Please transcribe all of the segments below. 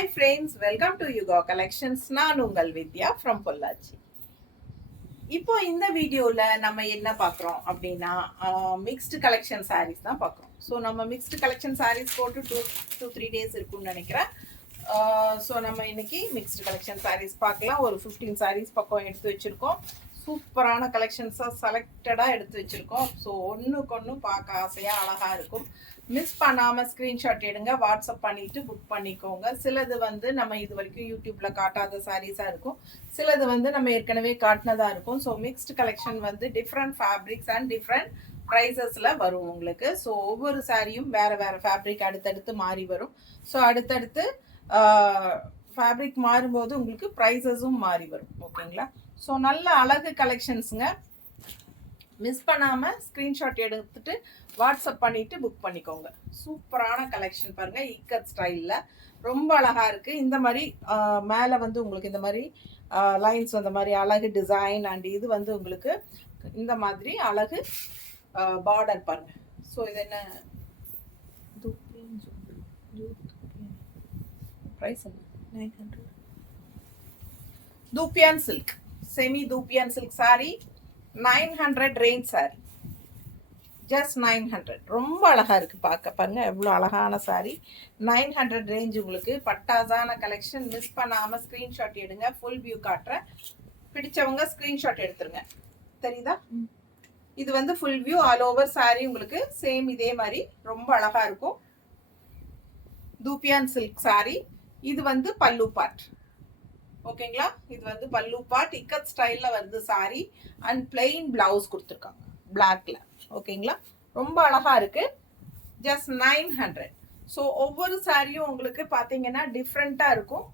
Hi friends, welcome to Yuga Collections. நான் உங்கள் வித்யா from Pollachi. இப்போ இந்த வீடியோல நம்ம என்ன பார்க்குறோம் அப்படின்னா மிக்ஸ்டு கலெக்ஷன் சாரீஸ் தான் பார்க்குறோம். ஸோ நம்ம மிக்ஸ்டு கலெக்ஷன் சாரீஸ் போட்டு 2-3 டேஸ் இருக்குன்னு நினைக்கிறேன். ஸோ நம்ம இன்னைக்கு மிக்ஸ்டு கலெக்ஷன் சாரீஸ் பார்க்கலாம். ஒரு 15 சாரீஸ் பக்கம் எடுத்து வச்சுருக்கோம். சூப்பரான கலெக்ஷன்ஸாக செலக்டடாக எடுத்து வச்சுருக்கோம். ஸோ ஒன்றுக்கு ஒன்று பார்க்க ஆசையாக அழகாக இருக்கும். மிஸ் பண்ணாமல் ஸ்க்ரீன்ஷாட் எடுங்க, வாட்ஸ்அப் பண்ணிவிட்டு புக் பண்ணிக்கோங்க. சிலது வந்து நம்ம இது வரைக்கும் யூடியூப்பில் காட்டாத சாரீஸாக இருக்கும், சிலது வந்து நம்ம ஏற்கனவே காட்டினதாக இருக்கும். ஸோ மிக்ஸ்டு கலெக்ஷன் வந்து டிஃப்ரெண்ட் ஃபேப்ரிக்ஸ் அண்ட் டிஃப்ரெண்ட் ப்ரைஸஸில் வரும் உங்களுக்கு. ஸோ ஒவ்வொரு சாரியும் வேறு வேறு ஃபேப்ரிக் அடுத்தடுத்து மாறி வரும். ஸோ அடுத்தடுத்து ஃபேப்ரிக் மாறும்போது உங்களுக்கு ப்ரைஸஸும் மாறி வரும். ஓகேங்களா? ஸோ நல்ல அழகு கலெக்ஷன்ஸுங்க. மிஸ் பண்ணாமல் ஸ்க்ரீன்ஷாட் எடுத்துட்டு வாட்ஸ்அப் பண்ணிவிட்டு புக் பண்ணிக்கோங்க. சூப்பரான கலெக்ஷன் பாருங்கள், ஈக்கட் ஸ்டைலில் ரொம்ப அழகாக இருக்குது. இந்த மாதிரி மேலே வந்து உங்களுக்கு இந்த மாதிரி லைன்ஸ் வந்த மாதிரி அழகு டிசைன் அண்ட் இது வந்து உங்களுக்கு இந்த மாதிரி அழகு பார்டர் பாருங்கள். ஸோ இது என்ன ப்ரைஸ் என்ன? 900. தூப்பியான் silk, semi தூப்பியான் silk sorry, 900 range sorry, just 900. ரொம்ப அழகாக இருக்குது பார்க்க. பாருங்கள் எவ்வளோ அழகான சாரி. 900 ரேஞ்ச் உங்களுக்கு பட்டாசான கலெக்ஷன். மிஸ் பண்ணாமல் ஸ்க்ரீன்ஷாட் எடுங்க. ஃபுல் வியூ காட்டுறேன், பிடிச்சவங்க ஸ்க்ரீன்ஷாட் எடுத்துருங்க. தெரியுதா? இது வந்து full view all over sorry உங்களுக்கு சேம் இதே மாதிரி ரொம்ப அழகாக இருக்கும். தூப்பியான் சில்க் சாரி. இது வந்து பல்லு பார்ட். ஓகேங்களா? இது வந்து பல்லு பார்ட், இக்கத் ஸ்டைலில் வருது சாரி அண்ட் பிளெயின் பிளவுஸ் கொடுத்துருக்காங்க பிளாக்ல. ஓகேங்களா? ரொம்ப அழகா இருக்கு. ஜஸ்ட் 900. ஸோ ஒவ்வொரு சாரியும் உங்களுக்கு பார்த்தீங்கன்னா டிஃப்ரெண்ட்டாக இருக்கும்.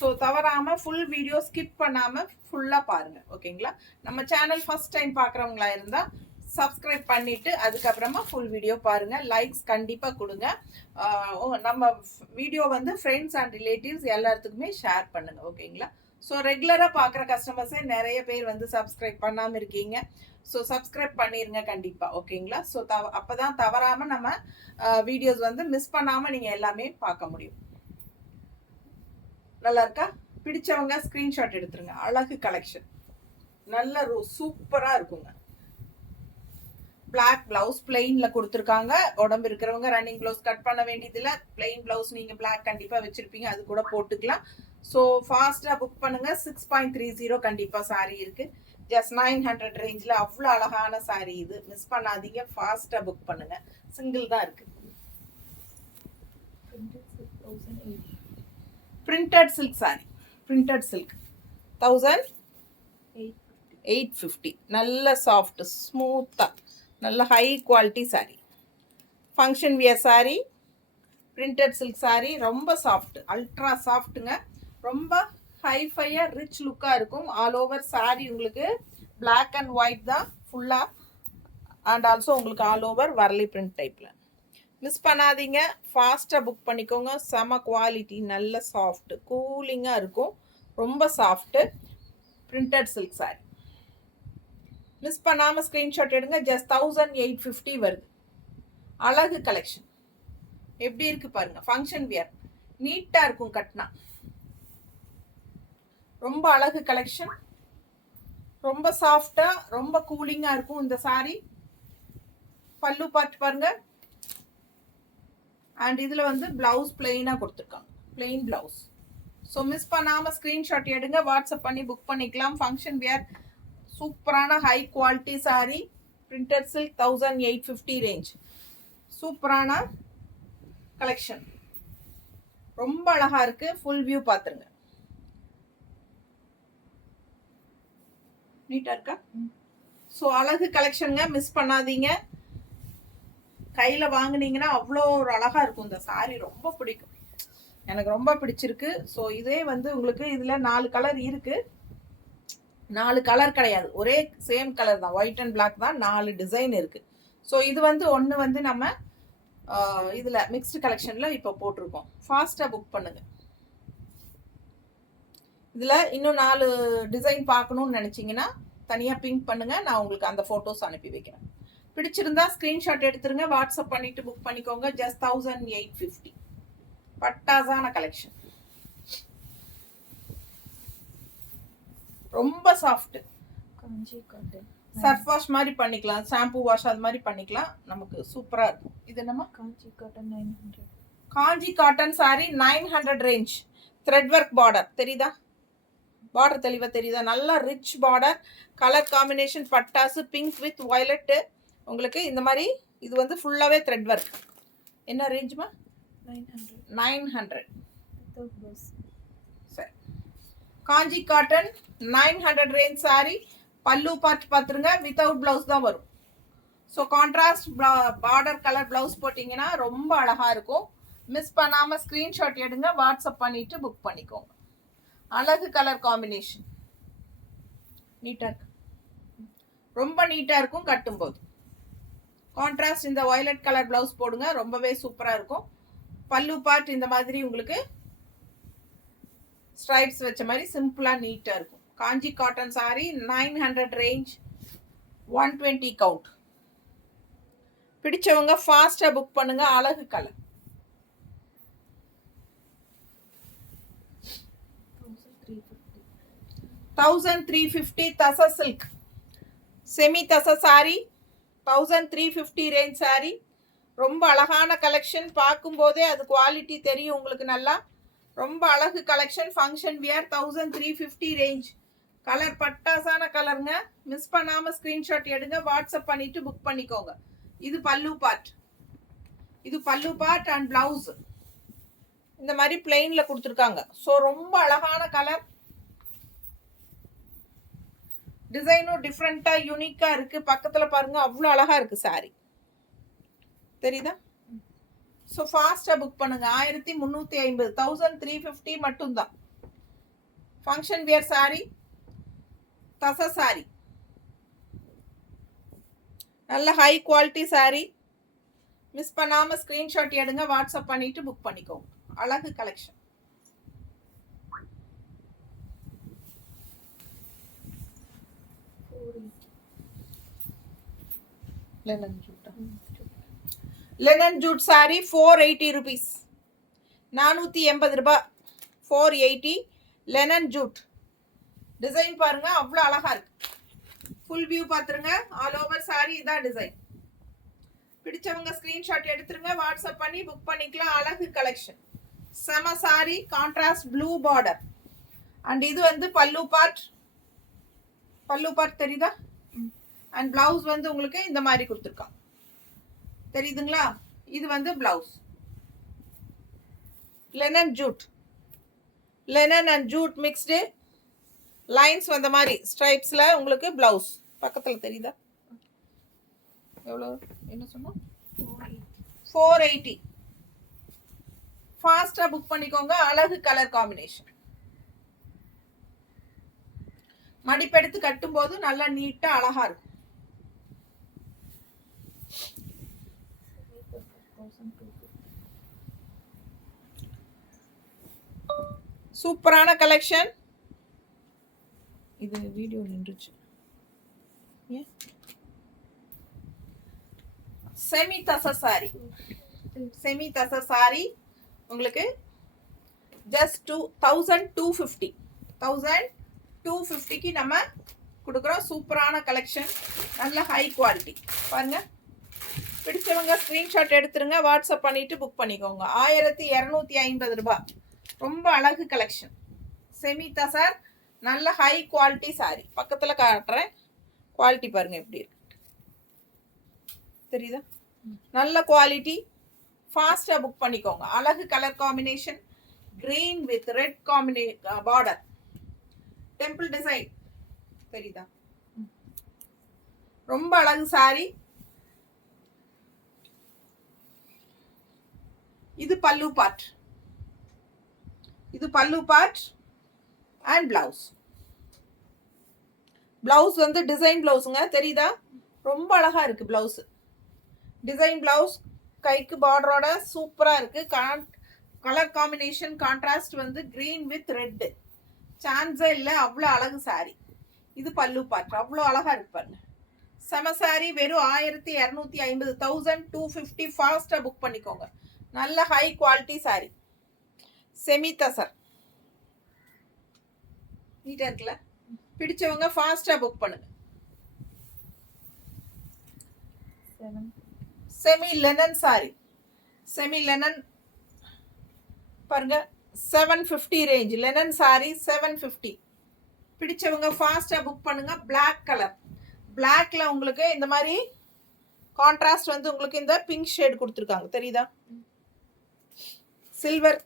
ஸோ தவறாமல் ஃபுல் வீடியோ ஸ்கிப் பண்ணாமல் ஃபுல்லாக பாருங்கள். ஓகேங்களா? நம்ம சேனல் ஃபர்ஸ்ட் டைம் பார்க்குறவங்களா இருந்தால் சப்ஸ்கிரைப் பண்ணிவிட்டு அதுக்கப்புறமா ஃபுல் வீடியோ பாருங்கள். லைக்ஸ் கண்டிப்பாக கொடுங்க. நம்ம வீடியோ வந்து ஃப்ரெண்ட்ஸ் அண்ட் ரிலேட்டிவ்ஸ் எல்லாத்துக்குமே ஷேர் பண்ணுங்கள். ஓகேங்களா? ஸோ ரெகுலராக பார்க்குற கஸ்டமர்ஸே நிறைய பேர் வந்து சப்ஸ்கிரைப் பண்ணாமல் இருக்கீங்க. ஸோ சப்ஸ்கிரைப் பண்ணிடுங்க கண்டிப்பாக. ஓகேங்களா? ஸோ அப்போ தான் தவறாமல் நம்ம வீடியோஸ் வந்து மிஸ் பண்ணாமல் நீங்கள் எல்லாமே பார்க்க முடியும். நல்லா இருக்கா? பிடிச்சவங்க ஸ்க்ரீன்ஷாட் எடுத்துருங்க. அழகு கலெக்ஷன், நல்ல சூப்பராக இருக்குங்க. பிளாக் பிளவுஸ் பிளெயின்ல கொடுத்துருக்காங்க. உடம்பு இருக்கிறவங்க ரன்னிங் பிளவுஸ் கட் பண்ண வேண்டியதில்லை. பிளெயின் பிளவுஸ் நீங்கள் பிளாக் கண்டிப்பாக வச்சுருப்பீங்க, அது கூட போட்டுக்கலாம். ஸோ ஃபாஸ்ட்டாக புக் பண்ணுங்கள். 6.30 கண்டிப்பாக சாரி இருக்குது. ஜஸ்ட் 900 ரேஞ்சில் அவ்வளோ அழகான சாரி இது. மிஸ் பண்ணாதீங்க, ஃபாஸ்ட்டாக புக் பண்ணுங்கள். சிங்கிள் தான் இருக்குது. Printed silk sorry, printed silk 1850. நல்ல சாஃப்ட் ஸ்மூத்தாக நல்ல high quality sorry. Function wear sorry, printed silk sorry. ரொம்ப சாஃப்ட், அல்ட்ரா சாஃப்ட்டுங்க. ரொம்ப ஹைஃபையாக ரிச் லுக்காக இருக்கும். ஆல் ஓவர் சாரி உங்களுக்கு பிளாக் அண்ட் ஒயிட் தான் ஃபுல்லாக. அண்ட் ஆல்சோ உங்களுக்கு ஆல் ஓவர் வரலி பிரிண்ட் டைப்பில். மிஸ் பண்ணாதீங்க, ஃபாஸ்ட்டாக புக் பண்ணிக்கோங்க. செம குவாலிட்டி, நல்ல சாஃப்ட் கூலிங்காக இருக்கும். ரொம்ப soft printed silk sorry. Miss பண்ணாமல் ஸ்க்ரீன்ஷாட் எடுங்க. ஜஸ்ட் 1850 வருது. அழகு கலெக்ஷன் எப்படி இருக்கு பாருங்க. ஃபங்க்ஷன் வியர் நீட்டாக இருக்கும் கட்டினா. ரொம்ப அழகு கலெக்ஷன், ரொம்ப சாஃப்டாக ரொம்ப கூலிங்காக இருக்கும் இந்த சாரி. பல்லு பார்ட் பாருங்க. அண்ட் இதில் வந்து பிளவுஸ் பிளெயினாக கொடுத்துருக்காங்க, பிளெயின் பிளவுஸ். ஸோ மிஸ் பண்ணாமல் ஸ்க்ரீன்ஷாட் எடுங்க, வாட்ஸ்அப் பண்ணி புக் பண்ணிக்கலாம். ஃபங்க்ஷன் வியர் சூப்பரான high quality sorry, printed silk 1850 range. சூப்பரான கலெக்ஷன், ரொம்ப அழகா இருக்கு. ஃபுல் வியூ பார்த்துருங்க. நீட்டா இருக்கா? ஸோ அழகு கலெக்ஷனுங்க, மிஸ் பண்ணாதீங்க. கையில் வாங்கினீங்கன்னா அவ்வளோ ஒரு அழகா இருக்கும் இந்த சாரி. ரொம்ப பிடிக்கும், எனக்கு ரொம்ப பிடிச்சிருக்கு. ஸோ இதே வந்து உங்களுக்கு இதில் 4 கலர் இருக்கு. 4 கலர் கிடையாது, ஒரே சேம் கலர் தான், ஒயிட் அண்ட் பிளாக் தான். 4 டிசைன் இருக்கு. ஸோ இது வந்து ஒன்று வந்து நம்ம இதில் மிக்ஸ்டு கலெக்ஷனில் இப்போ போட்டிருக்கோம். ஃபாஸ்ட்டாக புக் பண்ணுங்க. இதில் இன்னும் 4 டிசைன் பார்க்கணுன்னு நினச்சிங்கன்னா தனியாக பிங்க் பண்ணுங்கள், நான் உங்களுக்கு அந்த ஃபோட்டோஸ் அனுப்பி வைக்கிறேன். பிடிச்சிருந்தா ஸ்க்ரீன்ஷாட் எடுத்துருங்க, வாட்ஸ்அப் பண்ணிவிட்டு புக் பண்ணிக்கோங்க. ஜஸ்ட் 1850. பட்டாசான கலெக்ஷன். ரொம்ப சாஃப்ட். காஞ்சி காட்டன் சர்ஃப் வாஷ் மாதிரி பண்ணிக்கலாம், ஷாம்பு வாஷ் அது மாதிரி பண்ணிக்கலாம். நமக்கு சூப்பரா இருக்கும். இது என்னமா? Kanchi cotton 900. Kanchi cotton sari 900 range. Thread work border தெரியுதா? பார்டர் தெளிவாக தெரியுதா? நல்லா ரிச் பார்டர், கலர் காம்பினேஷன் பட்டாசு பிங்க் வித் வயலட்டு. உங்களுக்கு இந்த மாதிரி இது வந்து ஃபுல்லாகவே த்ரெட் ஒர்க். என்ன ரேஞ்சுமா? 900. சரி, காஞ்சி காட்டன் 900 ரேஞ்ச் சாரி. பல்லு பார்த்து பார்த்துருங்க, வித்தவுட் ப்ளவுஸ் தான் வரும். So contrast border colour blouse போட்டிங்கன்னா ரொம்ப அழகாக இருக்கும். மிஸ் பண்ணாமல் ஸ்க்ரீன்ஷாட் எடுங்க, வாட்ஸ்அப் பண்ணிவிட்டு புக் பண்ணிக்கோங்க. அழகு கலர் காம்பினேஷன், நீட்டாக இருக்கு, ரொம்ப நீட்டாக இருக்கும் கட்டும்போது. கான்ட்ராஸ்ட் இந்த வயலட் கலர் ப்ளவுஸ் போடுங்க, ரொம்பவே சூப்பராக இருக்கும். பல்லு பார்ட் இந்த மாதிரி உங்களுக்கு ஸ்ட்ரைப்ஸ் வச்ச மாதிரி சிம்பிளாக நீட்டாக இருக்கும். காஞ்சி காட்டன் சாரி 900 ரேஞ்ச், 120 கவுண்ட். பிடிச்சவங்க ஃபாஸ்ட்டாக புக் பண்ணுங்க. அழகு கலர். 1350 தசா சில்க் செமி தசா சாரி. 1350 range sorry. ரொம்ப அழகான கலெக்ஷன். பார்க்கும்போதே அது குவாலிட்டி தெரியும் உங்களுக்கு நல்லா. ரொம்ப அழகு collection. Function wear 1350 range. Colour பட்டாசான கலருங்க. மிஸ் பண்ணாமல் ஸ்க்ரீன்ஷாட் எடுங்க, வாட்ஸ்அப் பண்ணிவிட்டு புக் பண்ணிக்கோங்க. இது பல்லு பார்ட். இது பல்லு பார்ட் அண்ட் ப்ளவுஸ் இந்த மாதிரி பிளெயினில் கொடுத்துருக்காங்க. ஸோ ரொம்ப அழகான கலர். டிசைனும் டிஃப்ரெண்ட்டாக யூனிக்காக இருக்குது. பக்கத்தில் பாருங்கள், அவ்வளோ அழகாக இருக்குது சாரி. தெரியுதா? ஸோ ஃபாஸ்ட்டாக புக் பண்ணுங்கள். 1350, 1350 மட்டும்தான். ஃபங்க்ஷன் வியர் சாரி, தசா சாரி, நல்ல ஹை குவாலிட்டி சாரி. மிஸ் பண்ணாமல் ஸ்க்ரீன்ஷாட் எடுங்க, வாட்ஸ்அப் பண்ணிவிட்டு புக் பண்ணிக்கோங்க. அழகு collection. Linen jute sari 480 rupees. 480 ரூபாய். 480 லெனன் ஜூட். டிசைன் பாருங்க, அவ்வளோ அழகா இருக்கு. ஃபுல் வியூ பார்த்துருங்க. ஆல் ஓவர் சாரி இதான் டிசைன். பிடிச்சவங்க ஸ்கிரீன்ஷாட் எடுத்துருங்க, வாட்ஸ்அப் பண்ணி புக் பண்ணிக்கலாம். அழகு கலெக்ஷன். செம sorry, contrast blue border. And இது வந்து பல்லு பார்ட். பல்லு பார்ட் தெரியுதா? அண்ட் பிளவுஸ் வந்து உங்களுக்கு இந்த மாதிரி கொடுத்துருக்கான். தெரியுதுங்களா? இது வந்து blouse. Linen jute. Linen and jute mixed. Lines வந்த மாதிரி ஸ்ட்ரைப்ஸில் உங்களுக்கு பிளவுஸ். பக்கத்தில் தெரியுதா? எவ்வளோ என்ன சொன்னோம்? 480. ஃபாஸ்ட்டாக புக் பண்ணிக்கோங்க. அழகு கலர் காம்பினேஷன். மடிப்பெடுத்து கட்டும்போது நல்லா நீட்டாக அழகாக இருக்கும். சூப்பரான கலெக்ஷன். இது வீடியோ நின்றுச்சு. செமி தசா சாரி. செமி தசா சாரி உங்களுக்கு ஜஸ்ட் 1250. 1250க்கு நம்ம கொடுக்குறோம். சூப்பரான கலெக்ஷன், நல்ல ஹை குவாலிட்டி. பாருங்க, பிடிச்சவங்க ஸ்க்ரீன்ஷாட் எடுத்துருங்க, வாட்ஸ்அப் பண்ணிட்டு புக் பண்ணிக்கோங்க. 1250 ரூபாய். ரொம்ப அழகு கலெக்ஷன். செமி தசார், நல்ல ஹை குவாலிட்டி சாரி. பக்கத்தில் காட்டுறேன், குவாலிட்டி பாருங்க எப்படி இருக்கு. தெரியுதா? நல்ல குவாலிட்டி. ஃபாஸ்ட்டாக புக் பண்ணிக்கோங்க. அழகு colour combination. Green with red border. Temple design. தெரியுதா? ரொம்ப அழகு சாரி. இது பல்லு பார்ட். இது பல்லு பார்ட் அண்ட் பிளவுஸ். பிளவுஸ் வந்து டிசைன் பிளவுஸுங்க. தெரியுதா? ரொம்ப அழகா இருக்கு பிளவுஸ். டிசைன் பிளவுஸ், கைக்கு பார்டரோட சூப்பராக இருக்கு. கலர் காம்பினேஷன் கான்ட்ராஸ்ட் வந்து கிரீன் வித் ரெட்டு. சான்ஸே இல்லை, அவ்வளோ அழகு சாரி. இது பல்லு பார்ட். அவ்வளோ அழகா இருக்கு பாருங்க. செம சாரி. வெறும் 1250. 1250. ஃபாஸ்ட்டாக புக் பண்ணிக்கோங்க. நல்ல high quality sorry. Semi tussar. நீட்டாக இருக்குல்ல? பிடிச்சவங்க ஃபாஸ்டா புக் பண்ணுங்க. 7. Semi linen sorry, semi linen பாருங்க 750 ரேஞ்ச் லெனன் சாரி 750. பிடிச்சவங்க ஃபாஸ்டா புக் பண்ணுங்க. Black கலர், பிளாக்ல உங்களுக்கு இந்த மாதிரி கான்ட்ராஸ்ட் வந்து உங்களுக்கு இந்த பிங்க் ஷேட் கொடுத்துருக்காங்க தெரியுதா, சில்வர்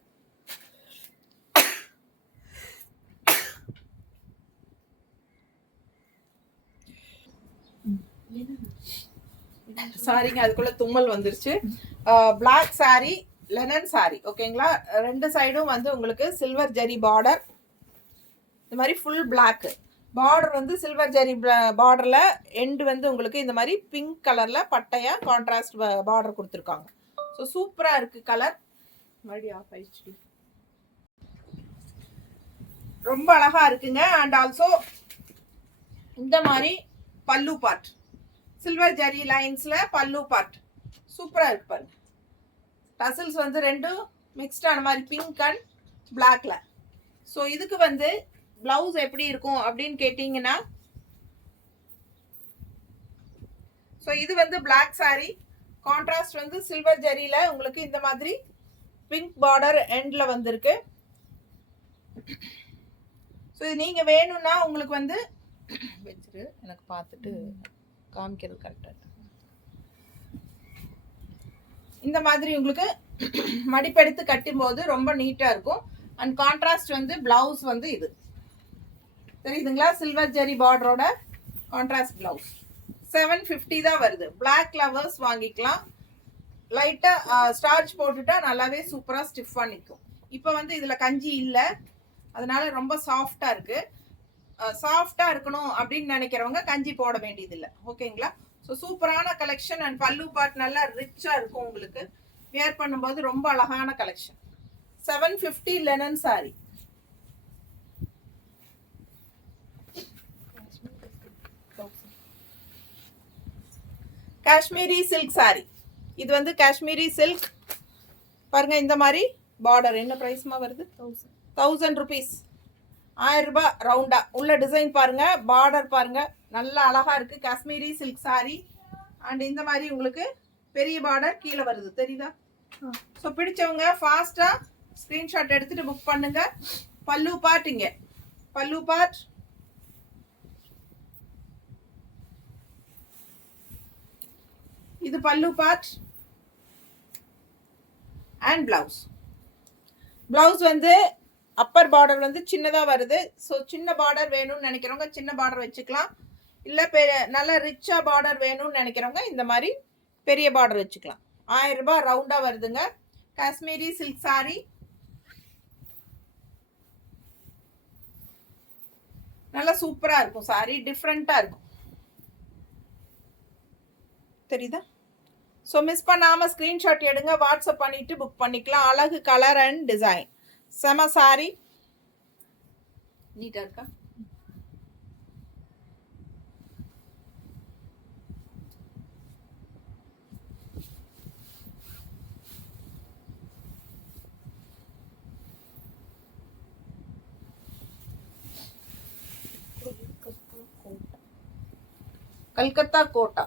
சாரிங்க, அதுக்குள்ள தும்மல் வந்துருச்சு. பிளாக் சாரி லெனன் சாரி ஓகேங்களா. ரெண்டு சைடும் வந்து உங்களுக்கு சில்வர் ஜரி பார்டர், இந்த மாதிரி ஃபுல் பிளாக் பார்டர் வந்து சில்வர் ஜரி பார்டர்ல எண்டு வந்து உங்களுக்கு இந்த மாதிரி பிங்க் கலர்ல பட்டையா கான்ட்ராஸ்ட் பார்டர் கொடுத்துருக்காங்க. ஸோ சூப்பரா இருக்கு கலர். மறுபடியும் ஆஃப் ஆயிடுச்சு. ரொம்ப அழகா இருக்குங்க. அண்ட் ஆல்சோ இந்த மாதிரி பல்லு பார்ட் சில்வர் ஜரி லைன்ஸ்ல பல்லு பார்ட் சூப்பரா இருக்கு பாருங்க. டசல்ஸ் வந்து ரெண்டும் மிக்ஸ்ட் ஆன மாதிரி பிங்க் அண்ட் பிளாக்ல. ஸோ இதுக்கு வந்து பிளவுஸ் எப்படி இருக்கும் அப்படின்னு கேட்டீங்கன்னா, ஸோ இது வந்து பிளாக் சாரி கான்ட்ராஸ்ட் வந்து சில்வர் ஜரியில உங்களுக்கு இந்த மாதிரி பிங்க் பார்டர் எண்ட்ல வந்திருக்கு. ஸோ இது நீங்க வேணும்னா உங்களுக்கு வந்து வச்சிரு, எனக்கு பார்த்துட்டு காமிக்கிறது கரெக்டாக இந்த மாதிரி உங்களுக்கு மடிப்பெடுத்து கட்டும்போது ரொம்ப நீட்டா இருக்கும். அண்ட் கான்ட்ராஸ்ட் வந்து பிளவுஸ் வந்து இது தெரியுதுங்களா, சில்வர் ஜெரி பார்டரோட கான்ட்ராஸ்ட் பிளவுஸ் 750 தான் வருது. பிளாக் லவர்ஸ் வாங்கிக்கலாம். லைட்டா ஸ்டார்ச் போட்டுட்டா நல்லாவே சூப்பரா ஸ்டிஃபா நிற்கும். இப்போ வந்து இதுல கஞ்சி இல்லை, அதனால ரொம்ப சாஃப்டா இருக்கு. சாஃப்டா இருக்கணும் அப்படின்னு நினைக்கிறவங்க கஞ்சி போட வேண்டியது இல்லை ஓகேங்களா. ஸோ சூப்பரான கலெக்ஷன். அண்ட் பல்லு பார்ட் நல்லா ரிச்சா இருக்கும், உங்களுக்கு வியர் பண்ணும்போது ரொம்ப அழகான collection. 750 linen sorry. Kashmiri silk sorry, இது வந்து காஷ்மீரி சில்க் பாருங்க. இந்த மாதிரி பார்டர் என்ன பிரைஸ்மா வருது, 1000 rupees, 1000 ரூபாய் ரவுண்டா. உள்ள டிசைன் பாருங்க, பார்டர் பாருங்க, நல்லா அழகா இருக்கு. Kashmiri silk sorry. அண்ட் இந்த மாதிரி உங்களுக்கு பெரிய பார்டர் கீழே வருது தெரியுதா. ஸோ பிடிச்சவங்க ஃபாஸ்டா ஸ்கிரீன்ஷாட் எடுத்துட்டு புக் பண்ணுங்க. பல்லு பார்ட் இங்க, பல்லு பார்ட் இது பல்லு பார்ட் அண்ட் பிளவுஸ். பிளவுஸ் வந்து அப்பர் பார்டர் வந்து சின்னதா வருது. ஸோ சின்ன பார்டர் வேணும்னு நினைக்கிறவங்க சின்ன பார்டர் வச்சுக்கலாம். இல்லை நல்ல ரிச்சா பார்டர் வேணும்னு நினைக்கிறவங்க இந்த மாதிரி பெரிய பார்டர் வச்சுக்கலாம். 1000 ரூபாய் ரவுண்டா வருதுங்க. காஷ்மீரி சில்க் சாரி நல்லா சூப்பரா இருக்கும். சாரி டிஃப்ரெண்டா இருக்கும் தெரியுதா. ஸோ மிஸ் பண்ணாம ஸ்கிரீன்ஷாட் எடுங்க, வாட்ஸ்அப் பண்ணிட்டு புக் பண்ணிக்கலாம். அழகு கலர் அண்ட் டிசைன் செம சாரி. நீட்டா இருக்கா. கல்கத்தா கோட்டா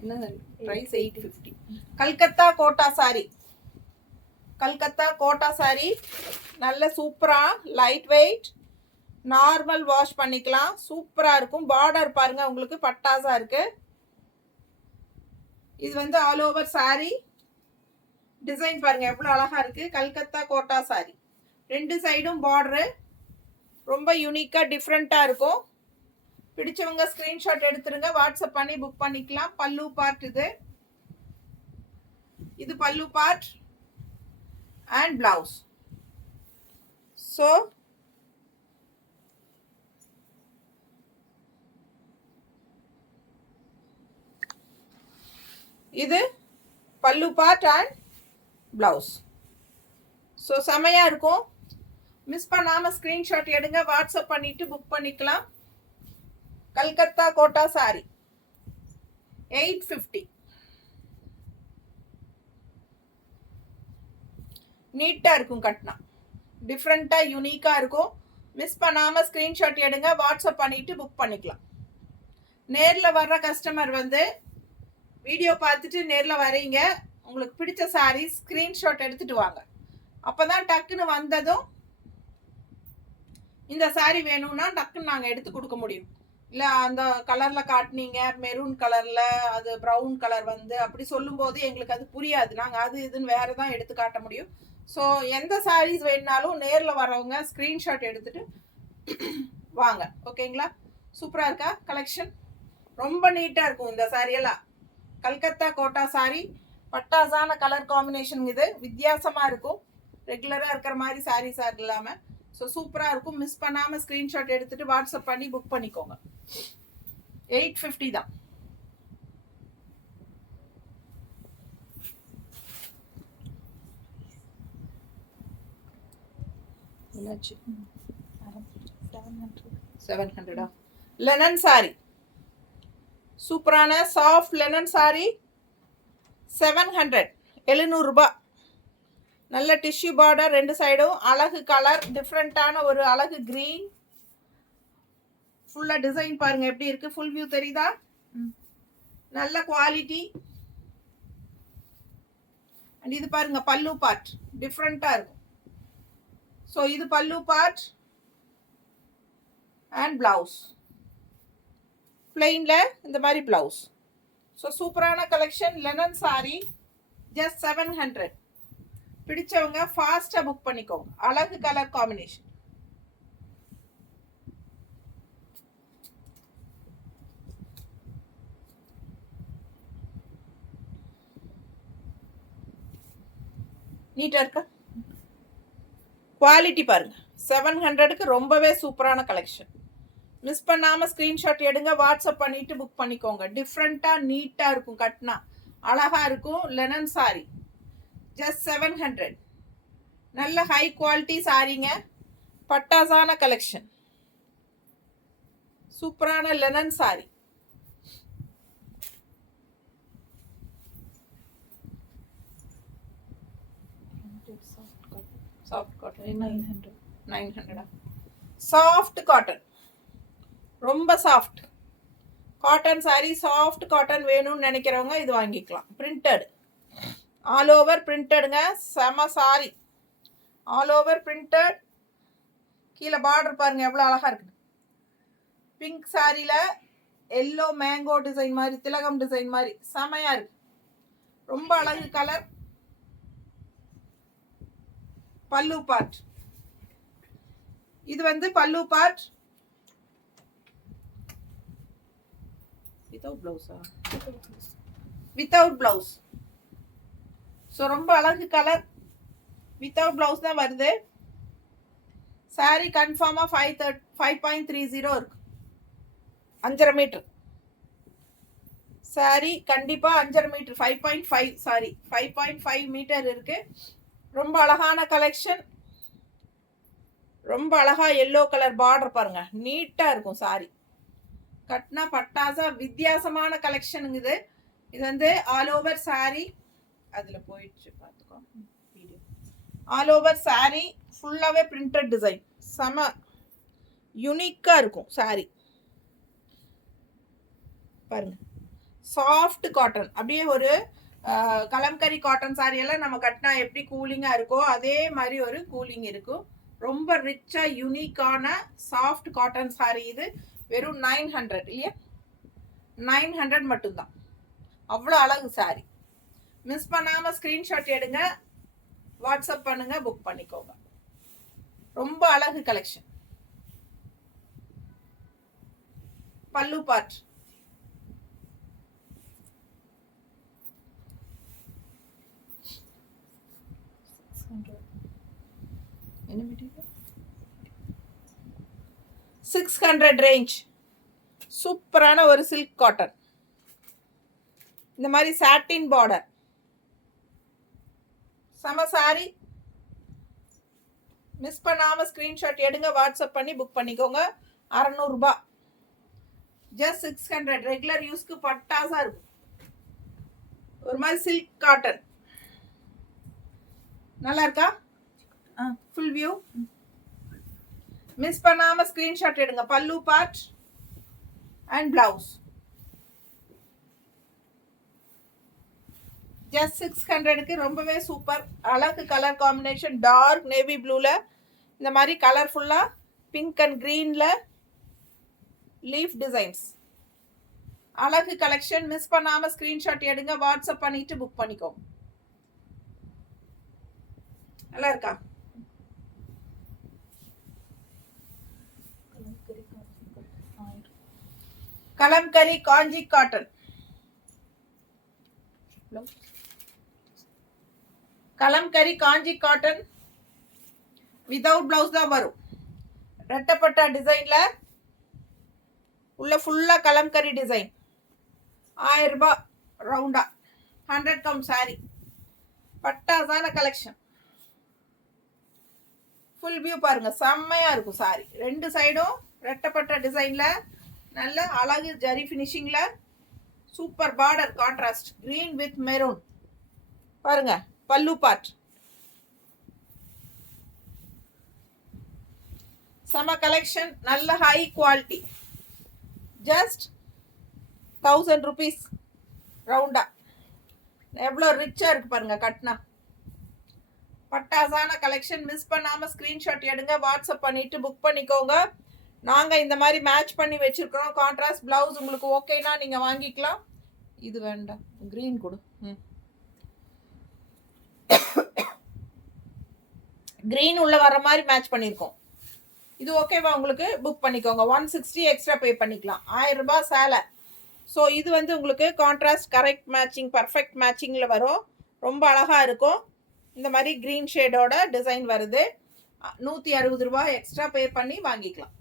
என்ன பிரைஸ் 850. கல்கத்தா கோட்டா சாரி, கல்கத்தா கோட்டா சாரி நல்ல சூப்பரா லைட் வெயிட், நார்மல் வாஷ் பண்ணிக்கலாம். சூப்பரா இருக்கும். பார்டர் பாருங்க உங்களுக்கு பட்டாசா இருக்கு. இது வந்து ஆல் ஓவர் சாரி டிசைன் பாருங்க எவ்வளவு அழகா இருக்கு. கல்கத்தா கோட்டா சாரி ரெண்டு சைடும் பார்டர் ரொம்ப யூனிக்கா டிஃப்ரெண்டா இருக்கும். பிடிச்சவங்க ஸ்கிரீன்ஷாட் எடுத்துருங்க, வாட்ஸ்அப் பண்ணி புக் பண்ணிக்கலாம். பல்லு பார்ட் இது பல்லு பார்ட் அண்ட் பிளவுஸ். ஸோ இது பல்லு பார்ட் அண்ட் பிளவுஸ். ஸோ செமையா இருக்கும். மிஸ் பண்ணாம ஸ்கிரீன்ஷாட் எடுங்க, வாட்ஸ்அப் பண்ணிட்டு புக் பண்ணிக்கலாம். கல்கத்தா கோட்டா சாரி 850. நீட்டா இருக்கும், கட்டினா டிஃப்ரெண்டா யூனிக்கா இருக்கும். மிஸ் பண்ணாமல் ஸ்க்ரீன்ஷாட் எடுங்க, வாட்ஸ்அப் பண்ணிவிட்டு புக் பண்ணிக்கலாம். நேரில் வர்ற கஸ்டமர் வந்து வீடியோ பார்த்துட்டு நேரில் வரீங்க, உங்களுக்கு பிடிச்ச சாரீஸ் ஸ்க்ரீன்ஷாட் எடுத்துகிட்டு வாங்க. அப்போ தான் டக்குன்னு வந்ததும் இந்த சாரீ வேணும்னா டக்குன்னு நாங்கள் எடுத்து கொடுக்க முடியும். இல்லை அந்த கலரில் காட்டினீங்க, மெரூன் கலரில், அது ப்ரௌன் கலர் வந்து அப்படி சொல்லும்போது எங்களுக்கு அது புரியாது. நாங்கள் அது இதுன்னு வேறு தான் எடுத்து காட்ட முடியும். ஸோ எந்த சாரீஸ் வேணுனாலும் நேரில் வரவங்க ஸ்க்ரீன்ஷாட் எடுத்துகிட்டு வாங்க. ஓகேங்களா? சூப்பராக இருக்கா கலெக்ஷன்? ரொம்ப நீட்டாக இருக்கும் இந்த சாரியெல்லாம். கல்கத்தா கோட்டா சாரி, பட்டாசான கலர் காம்பினேஷன். இது வித்தியாசமாக இருக்கும், ரெகுலராக இருக்கிற மாதிரி சாரீஸாக இல்லாமல். ஸோ சூப்பராக இருக்கும். மிஸ் பண்ணாமல் ஸ்க்ரீன்ஷாட் எடுத்துகிட்டு வாட்ஸ்அப் பண்ணி புக் பண்ணிக்கோங்க. 850 தான். என்னாச்சு? 700. லெனன் சாரி, சூப்பரான சாஃப்ட் லெனன் சாரி, 700, 700 ரூபாய். நல்ல டிஷ்யூ பார்டர், ரெண்டு சைடும் அழகு கலர், டிஃப்ரெண்ட்டான ஒரு அழகு கிரீன். ஃபுல்லாக டிசைன் பாருங்க எப்படி இருக்கு, ஃபுல் வியூ தெரியுதா? நல்ல குவாலிட்டி. அண்ட் இது பாருங்க பல்லு பார்ட் டிஃப்ரெண்ட்டாக இருக்கும். ஸோ இது பல்லு பார்ட் அண்ட் பிளவுஸ் பிளெயினில் இந்த மாதிரி பிளவுஸ். ஸோ சூப்பரான கலெக்ஷன். Linen sari just 700. பிடிச்சவங்க ஃபாஸ்ட்டாக புக் பண்ணிக்கோங்க. அழகு கலர் காம்பினேஷன். நீட்டாக இருக்கா? குவாலிட்டி பாருங்க. 700க்கு ரொம்பவே சூப்பரான கலெக்ஷன். மிஸ் பண்ணாமல் ஸ்க்ரீன்ஷாட் எடுங்க, வாட்ஸ்அப் பண்ணிட்டு புக் பண்ணிக்கோங்க. டிஃப்ரெண்ட்டாக நீட்டாக இருக்கும், கட்னா அழகாக இருக்கும். Linen sari just 700. நல்ல ஹை குவாலிட்டி சாரிங்க, பட்டாசான கலெக்ஷன். சூப்பரான linen sari. Soft cotton 900. Soft cotton, ரொம்ப soft cotton sari. Soft cotton வேணும்னு நினைக்கிறவங்க இது வாங்கிக்கலாம். பிரிண்டட், ஆல் ஓவர் பிரிண்டடுங்க. செம சாரி, ஆல் ஓவர் பிரிண்டட். கீழே பார்டர் பாருங்க எவ்வளோ அழகா இருக்கு. பிங்க் சாரியில் எல்லோ மேங்கோ டிசைன் மாதிரி, திலகம் டிசைன் மாதிரி செமையா இருக்கு. ரொம்ப அழகு கலர். பல்லு பார்ட், இது வந்து பல்லு பார்ட் வித்தவுட் பிளவுஸா? Without blouse. ஸோ ரொம்ப அழகு கலர், வித்தவுட் பிளவுஸ் தான் வருது. சாரி கன்ஃபார்மாக 5.30 இருக்கு. 5.5 மீட்டர் சாரி, கண்டிப்பாக 5.5 மீட்டர், 5.5 சாரி 5.5 மீட்டர் இருக்கு. ரொம்ப அழகான கலெக்ஷன். ரொம்ப அழகா எல்லோ கலர் பார்டர் பாருங்க, நீட்டாக இருக்கும் சாரி. கட்னா பட்டாசா வித்தியாசமான கலெக்ஷனுங்க இது. இது வந்து ஆல் ஓவர் சாரி, அதில் போயிடுச்சு பார்த்துக்கோ வீடியோ. ஆல் ஓவர் சாரி ஃபுல்லாகவே பிரிண்டட் டிசைன், செம யூனிக்காக இருக்கும் சாரி. பாருங்க சாஃப்ட் காட்டன், அப்படியே ஒரு கலம்கரி காட்டன் சாரி எல்லாம் நம்ம கட்டினா எப்படி கூலிங்காக இருக்கோ அதே மாதிரி ஒரு கூலிங் இருக்கும். ரொம்ப ரிச்சாக யூனிக்கான சாஃப்ட் காட்டன் சாரி. இது வெறும் 900 இல்லையா? 900 மட்டும்தான். அவ்வளோ அழகு சாரி. மிஸ் பண்ணாமல் ஸ்க்ரீன்ஷாட் எடுங்க, வாட்ஸ்அப் பண்ணுங்க, புக் பண்ணிக்கோங்க. ரொம்ப அழகு கலெக்ஷன். பல்லு பார்ட், என்ன மெட்டீரியல்? 600 ரேஞ்ச். சூப்பரான ஒரு சில்க் காட்டன். இந்த மாதிரி சாட்டின் பார்டர், செம சாரி. மிஸ் பண்ணாம ஸ்கிரீன்ஷாட் எடுங்க, வாட்ஸ்அப் பண்ணி புக் பண்ணிக்கோங்க. 600 ரூபாய், ஜஸ்ட் 600. ரெகுலர் யூஸ்க்கு பட்டாசா இருக்கும். ஒரு மாதிரி சில்க் காட்டன். நல்லா இருக்கா? Full view. மிஸ் பண்ணாம ஸ்கிரீன்ஷாட் எடுங்க. பல்லு பார்ட் அண்ட் பிளவுஸ். ஜஸ்ட் 600க்கு ரொம்பவே சூப்பர். அழகு கலர் காம்பினேஷன். டார்க் நேவி ப்ளூல இந்த மாதிரி கலர்ஃபுல்லா பிங்க் அண்ட் கிரீன்ல லீஃப் டிசைன்ஸ். அழகு கலெக்ஷன். மிஸ் பண்ணாம ஸ்கிரீன்ஷாட் எடுங்க. வாட்ஸ்அப் பண்ணிட்டு புக் பண்ணிக்கோங்க. நல்லா இருக்கா? கலம்கரி காஞ்சி காட்டன். கலம்கரி காஞ்சி காட்டன் வித்தவுட் பிளவுஸ் தான் வரும். ரெட்டப்பட்ட டிசைன்ல உள்ள ஃபுல்லா கலம்கரி டிசைன். 1000 ரூபாய் ரவுண்டா. 100 கவுண்ட் சாரி. பட்டாசான கலெக்ஷன். ஃபுல் வியூ பாருங்க. செம்மையா இருக்கும் சாரி. ரெண்டு சைடும் ரெட்டப்பட்ட டிசைன்ல நல்ல அழகு ஜரி ஃபினிஷிங்ல super border contrast green with maroon. பாருங்க பல்லு பார்ட். சம கலெக்ஷன். நல்ல ஹை குவாலிட்டி. ஜஸ்ட் 1000 rupees ரவுண்டா. எவ்வளோ ரிச்சா இருக்கு பாருங்க கட்னா. பட்டாசான கலெக்ஷன். மிஸ் பண்ணாம ஸ்கிரீன்ஷாட் எடுங்க. வாட்ஸ்அப் பண்ணிட்டு புக் பண்ணிக்கோங்க. நாங்க இந்த மாதிரி மேட்ச் பண்ணி வச்சிருக்கிறோம். கான்ட்ராஸ்ட் பிளவுஸ் உங்களுக்கு ஓகேனா நீங்க வாங்கிக்கலாம். இது வேண்டாம், கிரீன் கொடு. கிரீன் உள்ள வர மாதிரி மேட்ச் பண்ணியிருக்கோம். இது ஓகேவா உங்களுக்கு? புக் பண்ணிக்கோங்க. 160 எக்ஸ்ட்ரா பே பண்ணிக்கலாம். 1000 ரூபாய் சேலை. ஸோ இது வந்து உங்களுக்கு கான்ட்ராஸ்ட் கரெக்ட் மேட்சிங் பர்ஃபெக்ட் மேட்சிங்கில் வரும். ரொம்ப அழகாக இருக்கும். இந்த மாதிரி க்ரீன் ஷேடோட டிசைன் வருது. 160 ரூபாய் எக்ஸ்ட்ரா பே பண்ணி வாங்கிக்கலாம்.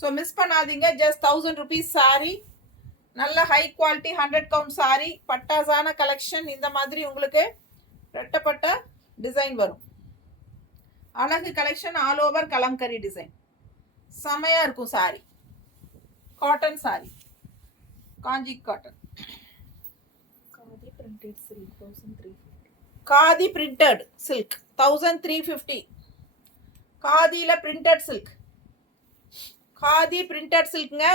ஸோ மிஸ் பண்ணாதீங்க. Just 1000 rupees sari. நல்ல ஹை குவாலிட்டி 100 கவுண்ட் சாரி. பட்டாசான கலெக்ஷன். இந்த மாதிரி உங்களுக்கு ரெட்டப்பட்ட டிசைன் வரும். அழகு collection. All over kalamkari design. செமையா இருக்கும் sari. Cotton sari. Kanchi cotton. Khadi printed silk 1350. காதியில பிரிண்டட் சில்க். காதி பிரிண்டட் சில்க்ங்க.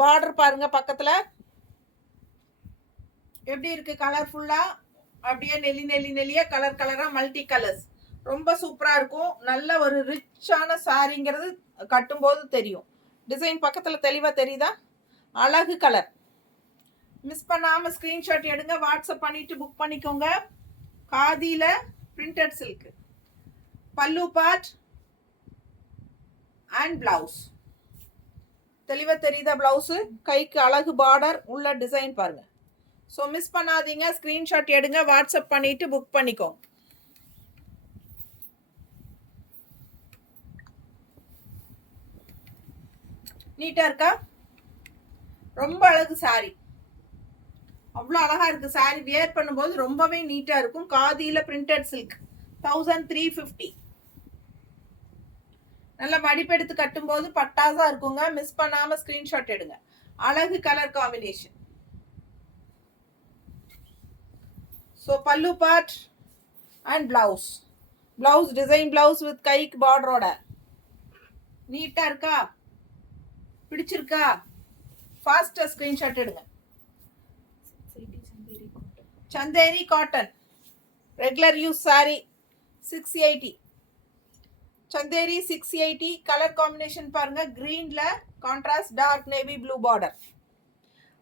பார்டர் பாருங்க பக்கத்துல எப்படி இருக்கு. கலர்ஃபுல்லா அப்படியே நெல்லியா கலர் கலரா மல்டி கலர்ஸ். ரொம்ப சூப்பரா இருக்கும். நல்ல ஒரு ரிச்சான சாரிங்கிறது கட்டும்போது தெரியும். டிசைன் பக்கத்துல தெளிவா தெரியுதா? அழகு கலர். மிஸ் பண்ணாம ஸ்கிரீன்ஷாட் எடுங்க. வாட்ஸ்அப் பண்ணிட்டு புக் பண்ணிக்கோங்க. காதியில பிரிண்டட் சில்க். பல்லு பார்ட் அண்ட் பிளவுஸ். தெளிவா தெரியுதா? பிளவுஸ் கைக்கு அழகு பார்டர் உள்ள டிசைன் பாருங்க. ஸோ மிஸ் பண்ணாதீங்க. ஸ்கிரீன்ஷாட் எடுங்க. வாட்ஸ்அப் பண்ணிட்டு புக் பண்ணிக்கோங்க. நீட்டா இருக்கா? ரொம்ப அழகு சாரி. அவ்வளோ அழகா இருக்கு சாரி. வியர் பண்ணும்போது ரொம்பவே நீட்டா இருக்கும். காதியில பிரிண்டட் சில்க் 1350. நல்ல மடிப்பெடுத்து கட்டும்போது பட்டாசா இருக்குங்க. மிஸ் பண்ணாம ஸ்கிரீன்ஷாட் எடுங்க. அழகு colour combination. So pallu part and blouse. Blouse design blouse with கைக்கு பார்டரோட. நீட்டா இருக்கா? பிடிச்சிருக்கா? ஃபாஸ்டா ஸ்கிரீன்ஷாட் எடுங்க. Chanderi cotton regular use sari 680. Chanderi 680. Colour combination பாருங்க. கிரீன்ல contrast dark navy blue border.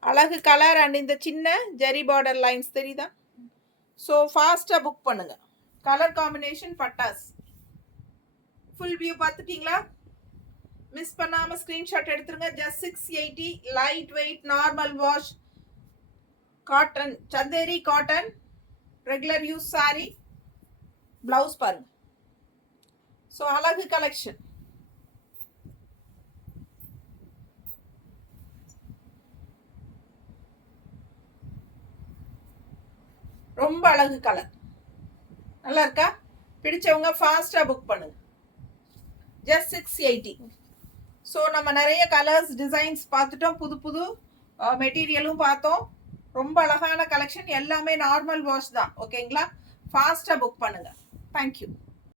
அழகு கலர் அண்ட் இந்த சின்ன ஜெரி பார்டர் லைன்ஸ் தெரியுதா? ஸோ ஃபாஸ்டா புக் பண்ணுங்க. கலர் காம்பினேஷன் பட்டாஸ். ஃபுல் வியூ பார்த்துட்டீங்களா? மிஸ் பண்ணாம ஸ்கிரீன்ஷாட் எடுத்துருங்க. Just 680. Light weight normal wash cotton. Chanderi cotton regular use sorry. Blouse பாருங்க. ஸோ அழகு கலெக்ஷன். ரொம்ப அழகு கலர். நல்லா இருக்கா? பிடிச்சவங்க ஃபாஸ்டா புக் பண்ணுங்க. ஜஸ்ட் 680. ஸோ நம்ம நிறைய கலர்ஸ் டிசைன்ஸ் பார்த்துட்டோம். புது புது மெட்டீரியலும் பார்த்தோம். ரொம்ப அழகான கலெக்ஷன். எல்லாமே நார்மல் வாஷ் தான். ஓகேங்களா? ஃபாஸ்டா புக் பண்ணுங்க. தேங்க்யூ.